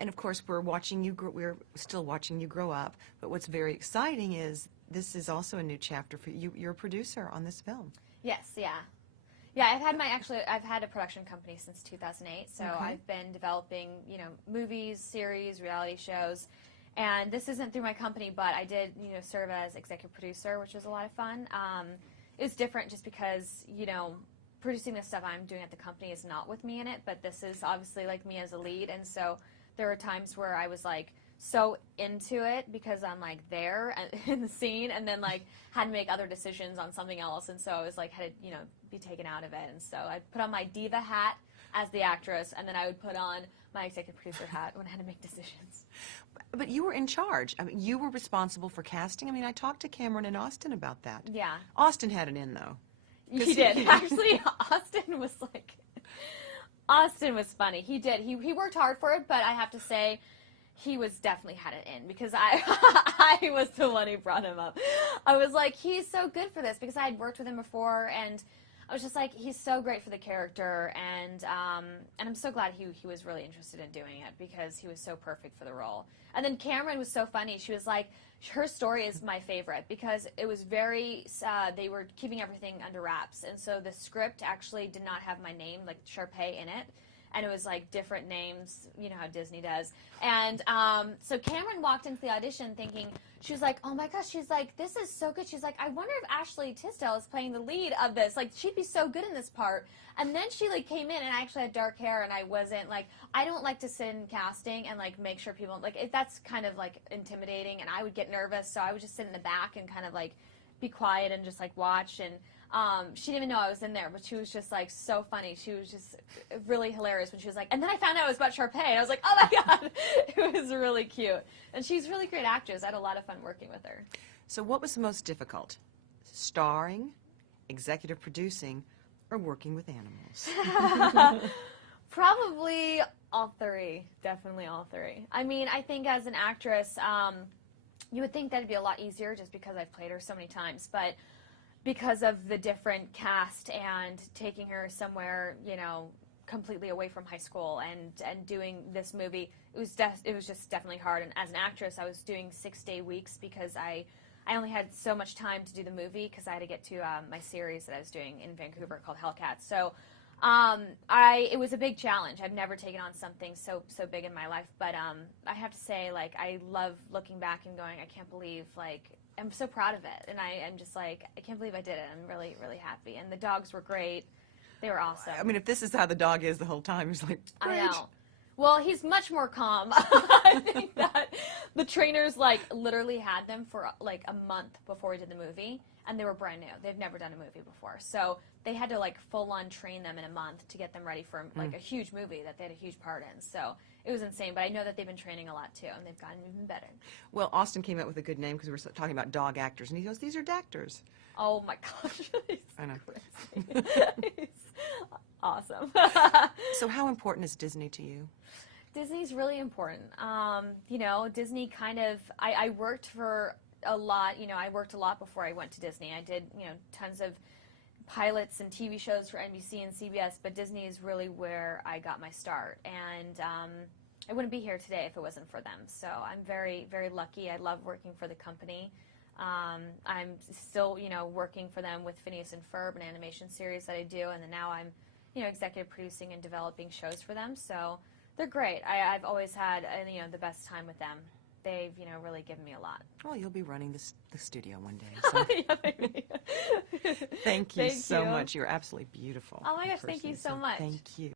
And of course, we're still watching you grow up, but what's very exciting is this is also a new chapter for you. You're a producer on this film. Yes, yeah. Yeah, I've had a production company since 2008, so Okay. I've been developing, movies, series, reality shows, and this isn't through my company, but I did, serve as executive producer, which was a lot of fun. It was different just because, producing the stuff I'm doing at the company is not with me in it, but this is obviously like me as a lead, and so there were times where I was like so into it because I'm like there in the scene, and then like had to make other decisions on something else, and so I was like had to be taken out of it, and so I'd put on my diva hat as the actress, and then I would put on my executive producer hat when I had to make decisions. But you were in charge. I mean, you were responsible for casting. I mean, I talked to Cameron and Austin about that. Yeah. Austin had it in, though. He did. Actually, Austin was funny. He did. He worked hard for it, but I have to say, he was definitely had it in because I was the one who brought him up. I was like, he's so good for this because I had worked with him before, and I was just like, he's so great for the character, and I'm so glad he was really interested in doing it because he was so perfect for the role. And then Cameron was so funny. She was like, her story is my favorite because it was very, they were keeping everything under wraps, and so the script actually did not have my name, like Sharpay, in it. And it was like different names, you know how Disney does. And so Cameron walked into the audition thinking, she was like, oh my gosh, she's like, this is so good. She's like, I wonder if Ashley Tisdale is playing the lead of this. Like, she'd be so good in this part. And then she like came in, and I actually had dark hair, and I wasn't like, I don't like to sit in casting and like make sure people, like, that's kind of like intimidating, and I would get nervous. So I would just sit in the back and kind of like be quiet and just like watch. And she didn't even know I was in there, but she was just like so funny. She was just really hilarious when she was like, and then I found out it was about Sharpay, and I was like, oh my God, it was really cute. And she's a really great actress. I had a lot of fun working with her. So what was the most difficult? Starring, executive producing, or working with animals? Probably all three. Definitely all three. I mean, I think as an actress, you would think that'd be a lot easier just because I've played her so many times, but because of the different cast and taking her somewhere, you know, completely away from high school and doing this movie, it was just definitely hard. And as an actress, I was doing 6-day weeks because I only had so much time to do the movie because I had to get to my series that I was doing in Vancouver called Hellcats. So it was a big challenge. I've never taken on something so big in my life, but I have to say, like, I love looking back and going, I can't believe, like, I'm so proud of it, and I'm just like, I can't believe I did it. I'm really, really happy, and the dogs were great. They were awesome. I mean, if this is how the dog is the whole time, he's like, great. I know. Well, he's much more calm. I think that the trainers, like, literally had them for, like, a month before we did the movie, and they were brand new. They've never done a movie before. So they had to, like, full-on train them in a month to get them ready for, like, a huge movie that they had a huge part in. So it was insane, but I know that they've been training a lot, too, and they've gotten even better. Well, Austin came up with a good name because we were talking about dog actors, and he goes, these are dactors. Oh, my gosh. I know. He's awesome. So how important is Disney to you? Disney's really important. You know, Disney kind of, I worked for a lot, you know, I worked a lot before I went to Disney. I did, you know, tons of pilots and TV shows for NBC and CBS, but Disney is really where I got my start. And I wouldn't be here today if it wasn't for them. So I'm very, very lucky. I love working for the company. I'm still, you know, working for them with Phineas and Ferb, an animation series that I do, and then now I'm, you know, executive producing and developing shows for them. So they're great. I've always had, you know, the best time with them. They've, you know, really given me a lot. Well, you'll be running the studio one day. So. Yeah, maybe. Thank you so much. You're absolutely beautiful. Oh my gosh, thank you so much. Thank you.